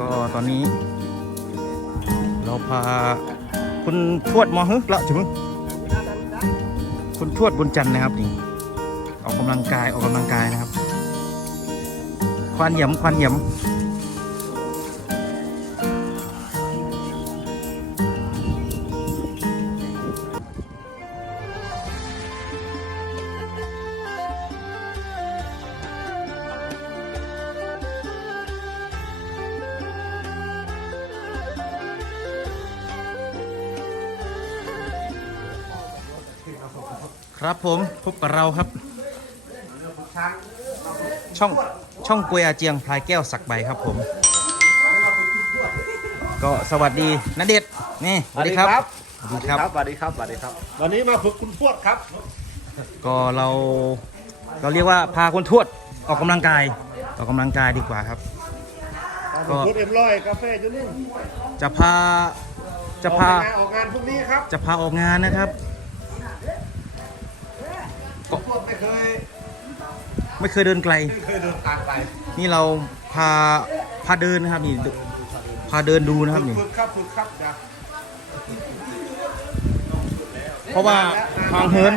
ก็ตอนนี้ เราพาคุณทวดมอฮึละถึงคุณทวดบุญจันทร์นะครับนี่ออกกำลังกายออกกำลังกายนะครับ ควันหยำควันหยำ ครับผมพบกับเราครับ ช่องช่องกวยอาเจียงพลายแก้วสักใบครับผม ก็สวัสดีนเดชน์นี่สวัสดีครับ สวัสดีครับ สวัสดีครับสวัสดีครับ วันนี้มาฝึกคุณทวดครับ ก็เราเราเรียกว่าพาคนทวดออกกำลังกาย ออกกำลังกายดีกว่าครับ ก็ก็เอ็มร้อยกาแฟอยู่นี่จะพาจะพาออกงานออกงานพรุ่งนี้ครับ จะพาออกงานนะครับ เคยไม่เคยเดินไกล ไม่เคยเดินทางไปนี่เราพาพาเดินนะครับนี่พาเดินดูนะครับนี่ฝึกครับฝึกครับจ้ะเพราะว่าห่างเหิน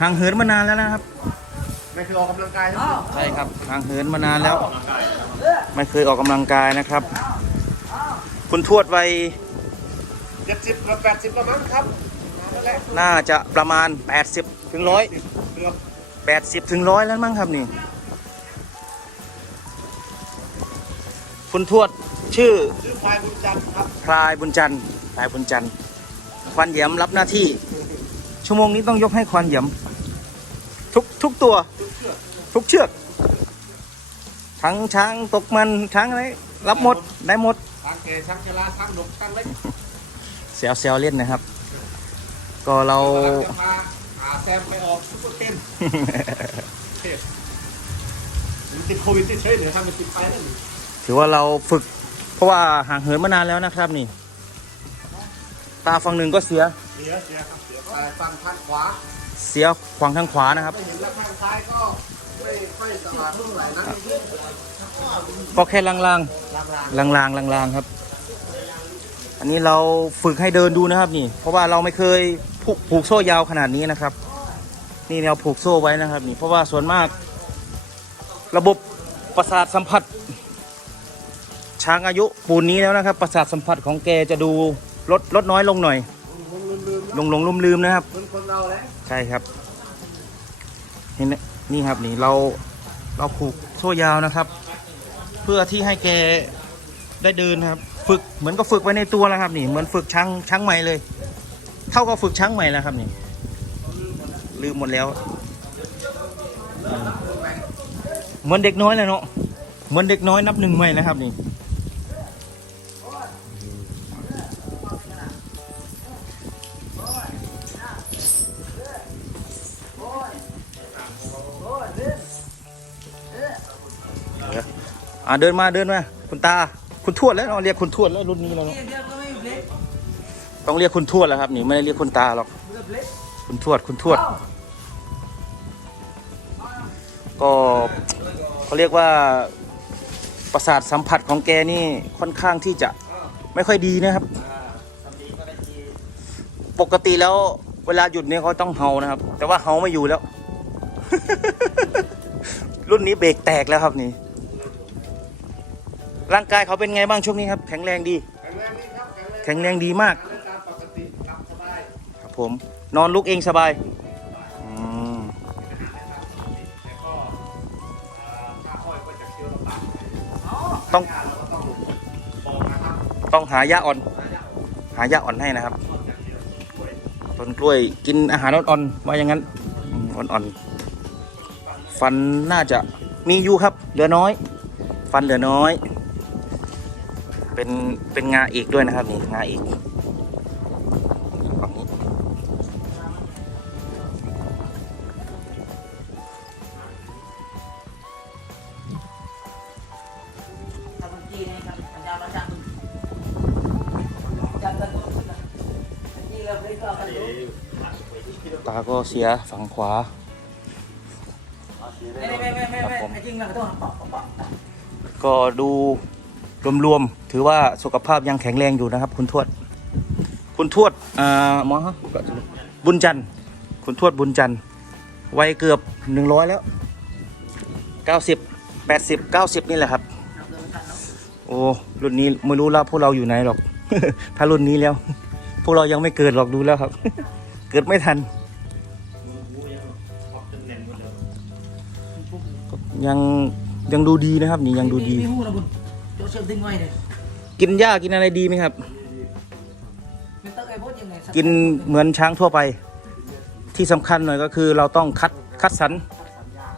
ห่างเหินมานานแล้วนะครับ ไม่เคยออกกำลังกายใช่ไหมใช่ครับห่างเหินมานานแล้ว ไม่เคยออกกำลังกายนะครับ คุณทวดวัยเจ็ดสิบหรือแปดสิบประมาณครับนั่นแหละน่าจะประมาณ 80 ถึงร้อยเกือบ 80ถึงร้อยแล้วมั้งครับนี่ คุณทวดชื่อชื่อพลายบุญจันทร์ครับพลายบุญจันทร์พลายบุญจันทร์ควันแหยมรับหน้าที่ ชั่วโมงนี้ต้องยกให้ควันแหยมทุกทุกตัว ทุกเชือก ทั้งช้างตกมันช้างอะไรรับหมดได้หมดทางเกช้างชลาช้างหนกช้างเล็กเซลเซลเล่นนะครับ ก็เรา กำลังจะมาหาแซมไปออกซุปเปอร์เทนเทพมันติดโควิดเฉยๆเดี๋ยวทำเป็นติดไปนั่นถือว่าเราฝึก เพราะว่าห่างเหินมานานแล้วนะครับนี่ ตาฝั่งหนึ่งก็เสีย เสียเสียครับเสียไปฝั่งทางขวาเสียขวางทางขวานะครับ ไม่เห็นแล้วข้างซ้ายก็ไม่ค่อยสว่างเท่าไหร่นะก็แค่ลางๆลางลางๆลางๆครับ อันนี้เราฝึกให้เดินดูนะครับนี่ เพราะว่าเราไม่เคย ผูกผูกโซ่ยาวขนาดนี้นะครับ นี่เราผูกโซ่ไว้นะครับ นี่เพราะว่าส่วนมาก ระบบประสาทสัมผัส ช้างอายุปูนนี้แล้วนะครับ ประสาทสัมผัสของแกจะดูลดลดน้อยลงหน่อยๆลืมลงลงลืมลืมนะครับใช่ครับนี่นะนี่ครับนี่เราเราผูกโซ่ยาวนะครับ เพื่อที่ให้แกได้เดินครับ ฝึกเหมือนก็ฝึกไว้ในตัวแล้วครับ นี่เหมือนฝึกช้างช้างใหม่เลย เท่ากับฝึกช้างใหม่แล้วครับนี่ลืมหมดแล้วเหมือนเด็กน้อยเลยเนาะเหมือนเด็กน้อยนับหนึ่งใหม่นะครับนี่อ่าเดินมาเดินมาคุณตา คุณทวดแล้วเราเรียกคุณทวดแล้วรุ่นนี้แล้วเนอะ ต้องเรียกคุณทวดแล้วครับนี่ไม่ได้เรียกคุณตาหรอกคุณทวดคุณทวด ก็เขาเรียกว่าประสาทสัมผัสของแกนี่ค่อนข้างที่จะไม่ค่อยดีนะครับ ปกติแล้วเวลาหยุดเนี่ยเขาต้องเฮานะครับ แต่ว่าเฮาไม่อยู่แล้ว รุ่นนี้เบรกแตกแล้วครับนี่ ร่างกายเขาเป็นไงบ้างช่วงนี้ครับ แข็งแรงดี แข็งแรงดีครับแข็งแรงดีมากติทำสบาย ครับ ผม นอนลุกเองสบายอืมต้อยก็จะเคี้ยวลำบากต้องเราก็ต้องบอนหายาอ่อน หายาอ่อนให้นะครับ ต้นกล้วยกินอาหารอ่อนๆว่าอย่างนั้นอืมอ่อนๆฟันน่าจะมีอยู่ครับ เหลือน้อย ฟันเหลือน้อย เป็นเป็นงาเอกด้วยนะครับนี่งาเอก เสียฝั่งขวาไม่ไม่ไม่ไม่ไม่จริงนะต้องปอกปอกก็ดูรวมๆถือว่าสุขภาพยังแข็งแรงอยู่นะครับ คุณทวด คุณทวดอ่าหมอฮะบุญจันทร์คุณทวดบุญจันทร์วัยเกือบหนึ่งร้อยแล้วเก้าสิบแปดสิบเก้าสิบนี่แหละครับ โอ้รุ่นนี้ไม่รู้แล้วพวกเราอยู่ไหนหรอก ถ้ารุ่นนี้แล้ว พวกเรายังไม่เกิดหรอกดูแล้วครับ เกิดไม่ทัน ยังยังดูดีนะครับ นี่ยังดูดี มีหูนะบุญโจเชิญดึงไว้เลยกินหญ้ากินอะไรดีไหมครับ เป็นตั้งไอ้พวกยังไงกินเหมือนช้างทั่วไป ที่สำคัญหน่อยก็คือเราต้องคัดคัดสรร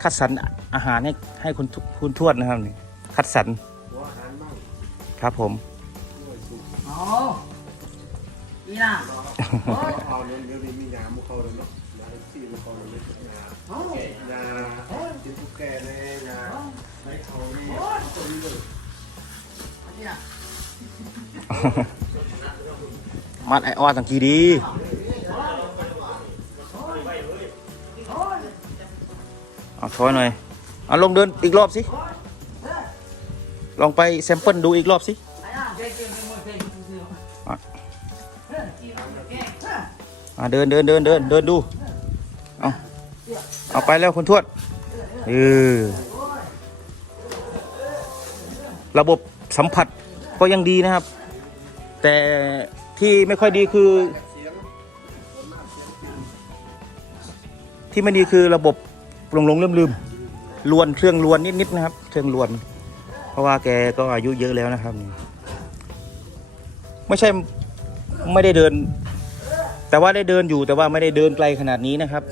คัดสรรอาหารให้ให้คุณทุคุณทวดนะครับนี่คัดสรรครับผม อ๋อ นี่นะโอ้ยเอาเนี่ยเดี๋ยวนี้มียามุกเขาเลยเนาะยาซีมุกเขาเลยยาโอ้ยยาจิตทุกแกเลยยาไห้เขานี่นี่นะมัดไอ้ออสังกีดีเอาถอยหน่อยเอาลองเดินอีกรอบสิ ลองไปแซมเปิลดูอีกรอบสิ อะเดินเดินเดินเดินเดินดู เอาเอาไปแล้วคุณทวดเออระบบสัมผัสก็ยังดีนะครับ แต่ที่ไม่ค่อยดีคือ ที่ไม่ดีคือระบบหลงหลงลืมลืมลวนเครื่องลวนนิดๆนะครับ เครื่องลวน เพราะว่าแกก็อายุเยอะแล้วนะครับ ไม่ใช่ไม่ได้เดิน แต่ว่าได้เดินอยู่แต่ว่าไม่ได้เดินไกลขนาดนี้นะครับ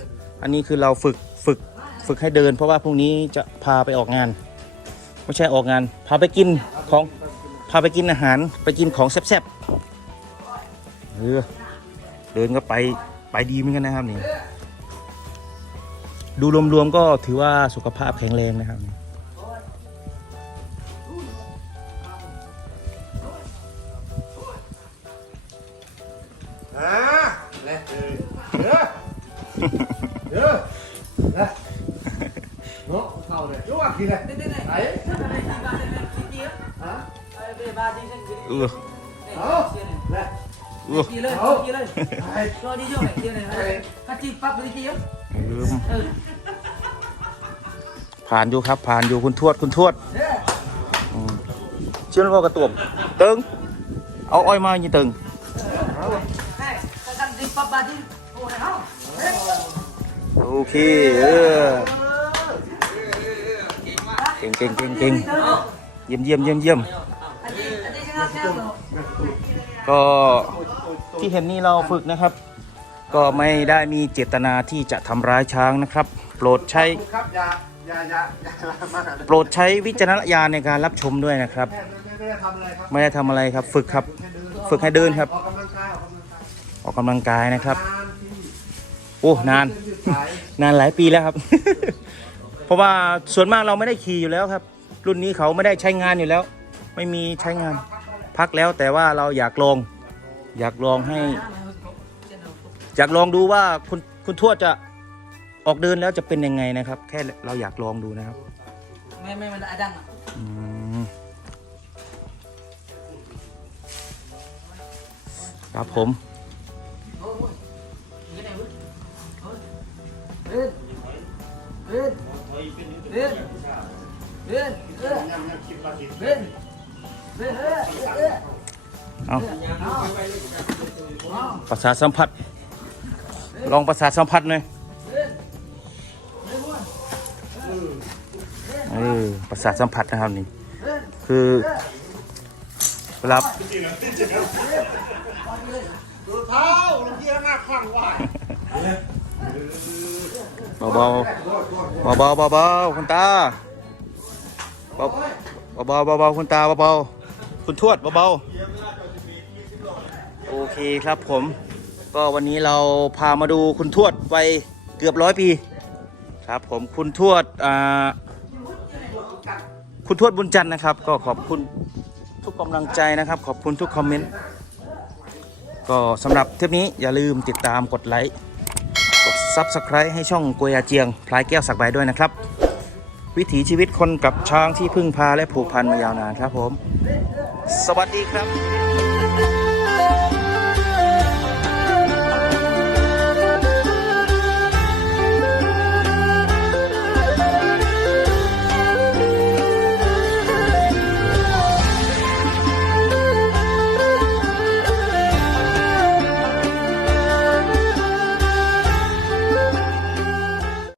อันนี้คือเราฝึกฝึกฝึกให้เดิน เพราะว่าพรุ่งนี้จะพาไปออกงาน ไม่ใช่ออกงาน พาไปกินของพาไปกินอาหารไปกินของแซ่บๆเออเดินก็ไปไปดีเหมือนกันนะครับนี่ดูรวมๆก็ถือว่าสุขภาพแข็งแรงนะครับ ไอ้เจ๊บ้านเจ๊เจ๊เจ๊เออเอาเลยเออจีเลยจีเลยไอ้ cho đi vô này kia này các chị pháp đi kia เออ ừ ผ่านอยู่ครับ ผ่านอยู่คุณทวดคุณทวดเชื่อว่ากระตุกตึงเอาอ้อยมาอยี่ตึงโอเคเออเก่งเก่งเก่งเก่งเยี่ยมเยี่ยมเยี่ยมเยี่ยม ก็ที่เห็นนี่เราฝึกนะครับ ก็ไม่ได้มีเจตนาที่จะทำร้ายช้างนะครับ โปรดใช้ครับยายายายามาโปรดใช้วิจารณญาณในการรับชมด้วยนะครับ ไม่ได้ทำอะไรครับไม่ได้ทำอะไรครับ ฝึกครับ ฝึกให้เดินครับ ออกกำลังกายออกกำลังกายออกกำลังกายนะครับนานที่โอ้นาน เส้ยืดสาย นานหลายปีแล้วครับ เพราะว่าส่วนมากเราไม่ได้ขี่อยู่แล้วครับ รุ่นนี้เขาไม่ได้ใช้งานอยู่แล้ว ไม่มีใช้งาน พักแล้วแต่ว่าเราอยากลองอยากลองให้ อยากลองดูว่าคุณคุณทวดจะออกเดินแล้วจะเป็นยังไงนะครับ แค่เราอยากลองดูนะครับ ไม่ไม่มันอะดังอะครับผมเดินเดินเดินเดินเดิน อาประสาสัมผัส ลองประสาสัมผัสหน่อยเออประสาสัมผัสนะครับนี่ คือเวลาเท้าลงเยี่ยหน้าข้างว่าเบาเบาเบาเบาเบาคุณตาเบาเบาเบาเบาคุณตาเบาเบา คุณทวดเบาๆ โอเคครับผม ก็วันนี้เราพามาดูคุณทวดวัยเกือบร้อยปี ครับผมคุณทวดอ่าคุณทวดบุญจันทร์นะครับ ก็ขอบคุณทุกกำลังใจนะครับ ขอบคุณทุกคอมเมนต์ก็สำหรับเทปนี้อย่าลืมติดตามกดไลค์กด Subscribe ให้ช่องกวยอาเจียง พลายแก้วสักใบด้วยนะครับ วิถีชีวิตคนกับช้างที่พึ่งพาและผูกพันมายาวนานครับผม สวัสดีครับ